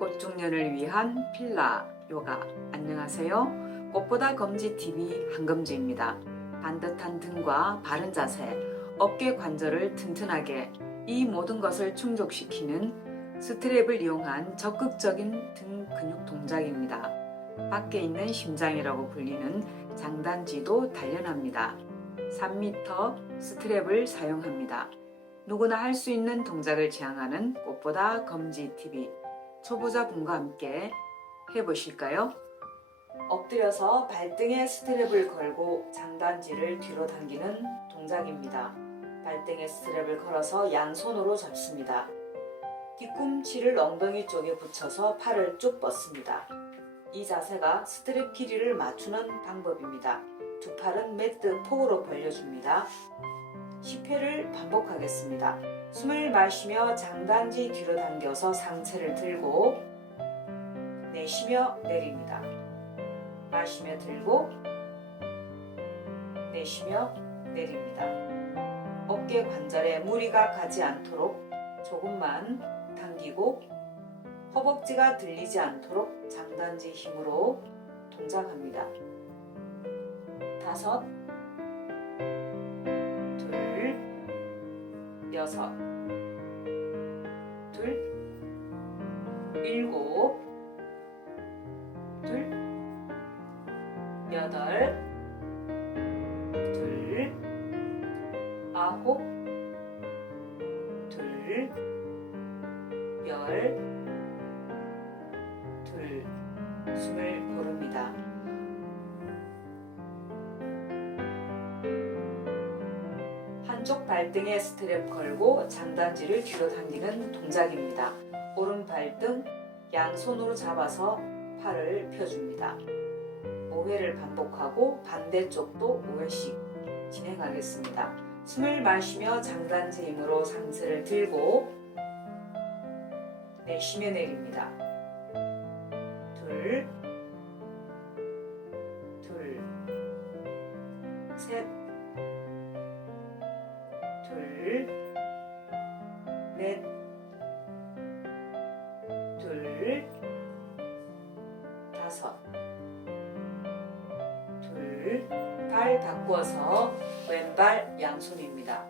꽃중년을 위한 필라 요가 안녕하세요. 꽃보다 검지 TV 한검지입니다. 반듯한 등과 바른 자세, 어깨 관절을 튼튼하게 이 모든 것을 충족시키는 스트랩을 이용한 적극적인 등 근육 동작입니다. 밖에 있는 심장이라고 불리는 장단지도 단련합니다. 3m 스트랩을 사용합니다. 누구나 할 수 있는 동작을 지향하는 꽃보다 검지 TV 초보자분과 함께 해보실까요? 엎드려서 발등에 스트랩을 걸고 장단지를 뒤로 당기는 동작입니다. 발등에 스트랩을 걸어서 양손으로 잡습니다. 뒤꿈치를 엉덩이 쪽에 붙여서 팔을 쭉 뻗습니다. 이 자세가 스트랩 길이를 맞추는 방법입니다. 두 팔은 매트 폭으로 벌려줍니다. 10회를 반복하겠습니다. 숨을 마시며 장단지 뒤로 당겨서 상체를 들고 내쉬며 내립니다. 마시며 들고 내쉬며 내립니다. 어깨 관절에 무리가 가지 않도록 조금만 당기고 허벅지가 들리지 않도록 장단지 힘으로 동작합니다. 다섯, 둘, 여섯, 둘, 일곱, 둘, 여덟, 둘, 아홉, 둘, 열, 둘, 숨을 고릅니다. 발등에 스트랩 걸고 장단지를 뒤로 당기는 동작입니다. 오른 발등 양손으로 잡아서 팔을 펴줍니다. 5회를 반복하고 반대쪽도 5회씩 진행하겠습니다. 숨을 마시며 장단지 힘으로 상체를 들고 내쉬며 내립니다. 둘, 둘, 셋, 둘, 다섯, 둘, 발 바꾸어서 왼발 양손입니다.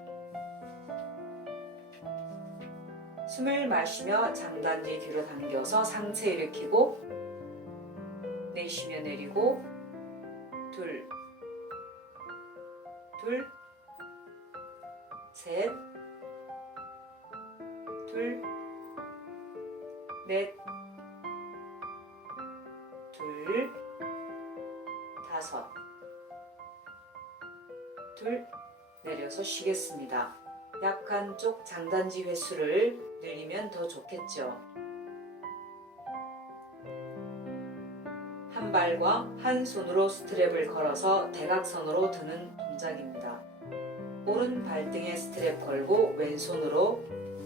숨을 마시며 장단지 뒤로 당겨서 상체 일으키고 내쉬며 내리고 둘, 둘, 셋, 둘, 넷, 둘, 다섯, 둘, 내려서 쉬겠습니다. 약한 쪽 장단지 횟수를 늘리면 더 좋겠죠. 한 발과 한 손으로 스트랩을 걸어서 대각선으로 드는 동작입니다. 오른 발등에 스트랩 걸고 왼손으로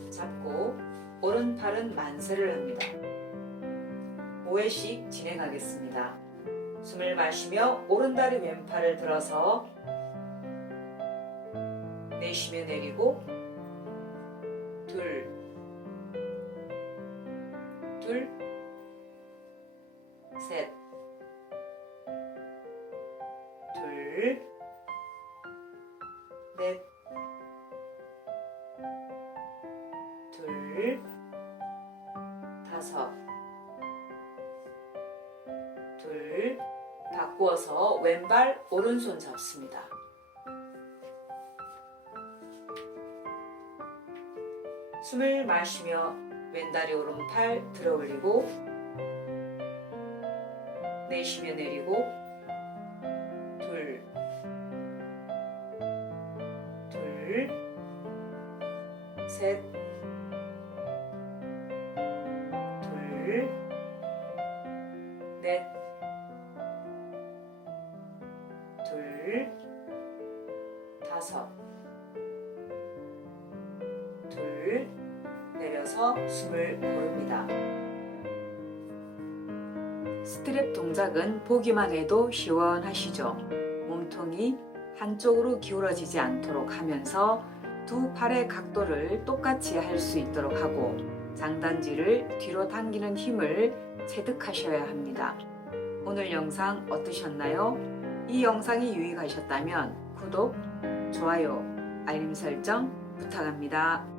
잡고 오른 팔은 만세를 합니다. 5회씩 진행하겠습니다. 숨을 마시며 오른다리 왼팔을 들어서 내쉬며 내리고 둘, 둘, 셋, 둘, 넷, 둘, 다섯, 바꾸어서 왼발 오른손 잡습니다. 숨을 마시며 왼다리 오른팔 들어 올리고 내쉬며 내리고 둘, 둘, 셋, 둘, 둘, 내려서 숨을 고릅니다. 스트랩 동작은 보기만 해도 시원하시죠? 몸통이 한쪽으로 기울어지지 않도록 하면서 두 팔의 각도를 똑같이 할 수 있도록 하고 장단지를 뒤로 당기는 힘을 체득하셔야 합니다. 오늘 영상 어떠셨나요? 이 영상이 유익하셨다면 구독, 좋아요, 알림 설정 부탁합니다.